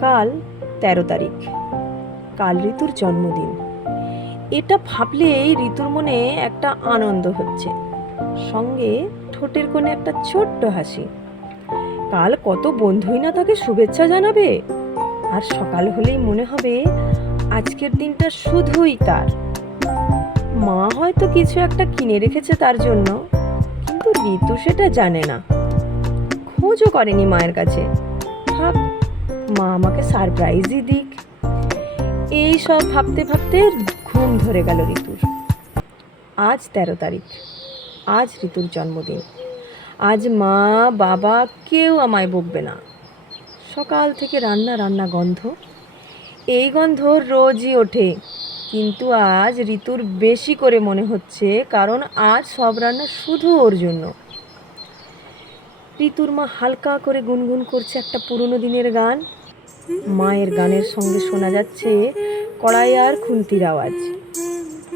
কাল তেরো তারিখ। কাল ঋতুর জন্মদিন। এটা ভাবলেই ঋতুর মনে একটা আনন্দ হচ্ছে। সঙ্গে ঠোঁটের কোণে একটা ছোট্ট হাসি। কাল কত বন্ধুই না তাকে শুভেচ্ছা জানাবে। আর সকাল হলেই মনে হবে আজকের দিনটা শুধুই তার। মা হয়তো কিছু একটা কিনে রেখেছে তার জন্য, কিন্তু ঋতু সেটা জানে না। খোঁজও করেনি মায়ের কাছে। থাক মা আমাকে সারপ্রাইজই দিক। এই সব ভাবতে ভাবতে ঘুম ধরে গেল ঋতুর। আজ তেরো তারিখ, আজ ঋতুর জন্মদিন। আজ মা, বাবা কেউ আমায় বকবে না। সকাল থেকে রান্না রান্না গন্ধ। এই গন্ধ রোজই ওঠে, কিন্তু আজ ঋতুর বেশি করে মনে হচ্ছে, কারণ আজ সব রান্না শুধু ওর জন্য। ঋতুর মা হালকা করে গুনগুন করছে একটা পুরনো দিনের গান। মায়ের গানের সঙ্গে শোনা যাচ্ছে কড়াই আর খুন্তির আওয়াজ।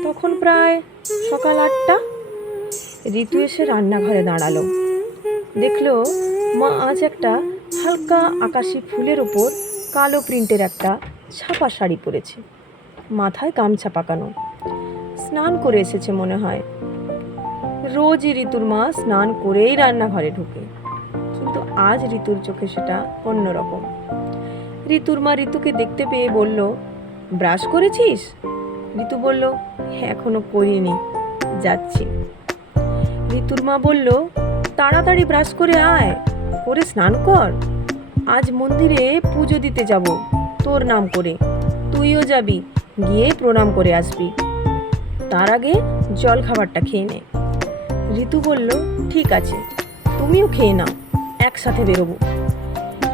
তখন প্রায় সকাল আটটা ঋতু এসে রান্নাঘরে দাঁড়াল। দেখল মা আজ একটা হালকা আকাশি ফুলের ওপর কালো প্রিন্টের একটা ছাপা শাড়ি পরেছে। মাথায় গামছা পাকানো। স্নান করে এসেছে মনে হয়। রোজই ঋতুর মা স্নান করেই রান্নাঘরে ঢোকে। কিন্তু আজ ঋতুর চোখে সেটা অন্যরকম। ঋতুর মা ঋতুকে দেখতে পেয়ে বলল, ব্রাশ করেছিস? ঋতু বলল, এখনও করিনি, যাচ্ছি। ঋতুর মা বলল, তাড়াতাড়ি ব্রাশ করে আয়, করে স্নান কর। আজ মন্দিরে পুজো দিতে যাব, তোর নাম করে। তুইও যাবি, গিয়ে প্রণাম করে আসবি। তার আগে জল খাবারটা খেয়ে নে। ঋতু বলল, ঠিক আছে, তুমিও খেয়ে নাও, একসাথে বেরোবো।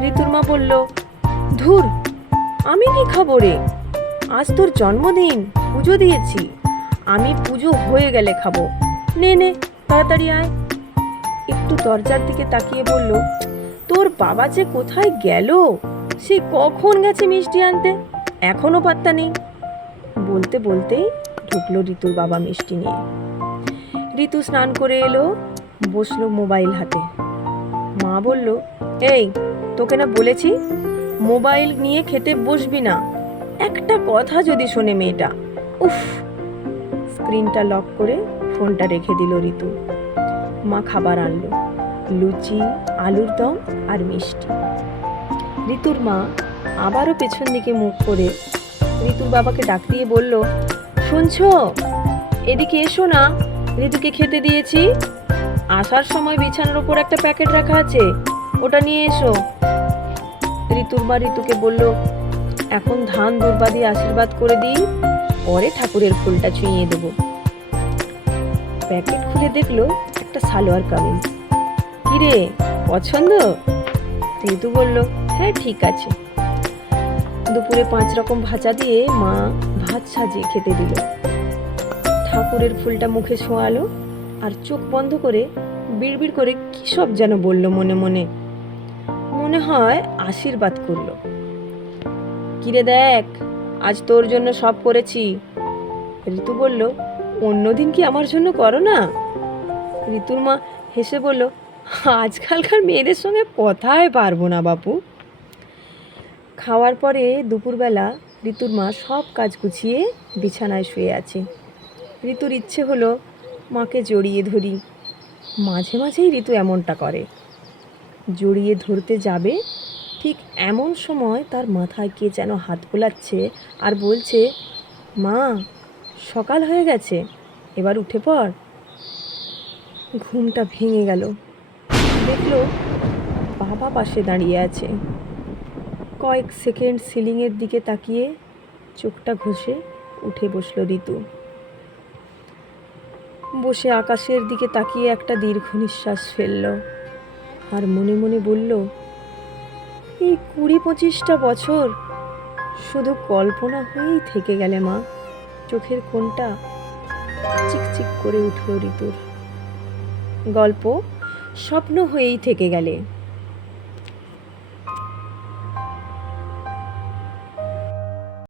ঋতুর মা বলল ধুর, আমি কি খাব রে? আজ তোর জন্মদিন, পুজো দিয়েছি। আমি পুজো হয়ে গেলে খাব। নে নে, তাড়াতাড়ি আয়। একটু দরজার দিকে তাকিয়ে বলল, তোর বাবা যে কোথায় গেল? সে কখন গেছে মিষ্টি আনতে? এখনও পাত্তা নেই। বলতে বলতেই ঢুকলো ঋতুর বাবা মিষ্টি নিয়ে। ঋতু স্নান করে এলো, বসল মোবাইল হাতে। মা বলল, এই, তোকে না বলেছি? মোবাইল নিয়ে খেতে বসবি না। একটা কথা যদি শোনে মেয়েটা। উফ। স্ক্রিনটা লক করে ফোনটা রেখে দিল ঋতু। মা খাবার আনলো। লুচি, আলুর দম আর মিষ্টি। ঋতুর মা আবারও পেছন দিকে মুখ করে ঋতুর বাবাকে ডাক দিয়ে বলল, শুনছো? এদিকে এসো না। ঋতুকে খেতে দিয়েছি। আসার সময় বিছানার ওপর একটা প্যাকেট রাখা আছে। ওটা নিয়ে এসো। ঋতুর মা ঋতুকে বলল, এখন ধান দুর্বা দিয়ে আশীর্বাদ করে দিই পরে ঠাকুরের ফুলটা ছুঁয়ে দেবো। প্যাকেট খুলে দেখল একটা সালোয়ার কামিজ। কিরে, পছন্দ? ঋতু বলল হ্যাঁ ঠিক আছে। দুপুরে পাঁচ রকম ভাজা দিয়ে মা ভাত সাজিয়ে খেতে দিল। ঠাকুরের ফুলটা মুখে ছোঁয়ালো আর চোখ বন্ধ করে বিড়বিড় করে কী সব যেন বলল মনে মনে। মনে হয় আশীর্বাদ করল। কিরে দেখ, আজ তোর জন্য সব করেছি। ঋতু বলল, অন্যদিন কি আমার জন্য করো না? ঋতুর মা হেসে বলল, আজকালকার মেয়েদের সঙ্গে কথাই পারব না বাপু। খাওয়ার পরে দুপুরবেলা ঋতুর মা সব কাজ গুছিয়ে বিছানায় শুয়ে আছে। ঋতুর ইচ্ছে হলো মাকে জড়িয়ে ধরি। মাঝে মাঝেই ঋতু এমনটা করে। জড়িয়ে ধরতে যাবে, ঠিক এমন সময় তার মাথায় কে যেন হাত বোলাচ্ছে আর বলছে, মা, সকাল হয়ে গেছে, এবার উঠে পড়। ঘুমটা ভেঙে গেল। দেখল বাবা পাশে দাঁড়িয়ে আছে। কয়েক সেকেন্ড সিলিংয়ের দিকে তাকিয়ে চোখটা ঘষে উঠে বসল ঋতু। বসে আকাশের দিকে তাকিয়ে একটা দীর্ঘ নিঃশ্বাস ফেলল। আর মনে মনে বলল, এই কুড়ি পঁচিশটা বছর শুধু কল্পনা হয়েই থেকে গেলে মা, চোখের কোনটা চিকচিক করে উঠল ঋতুর। গল্প স্বপ্ন হয়েই থেকে গেলে।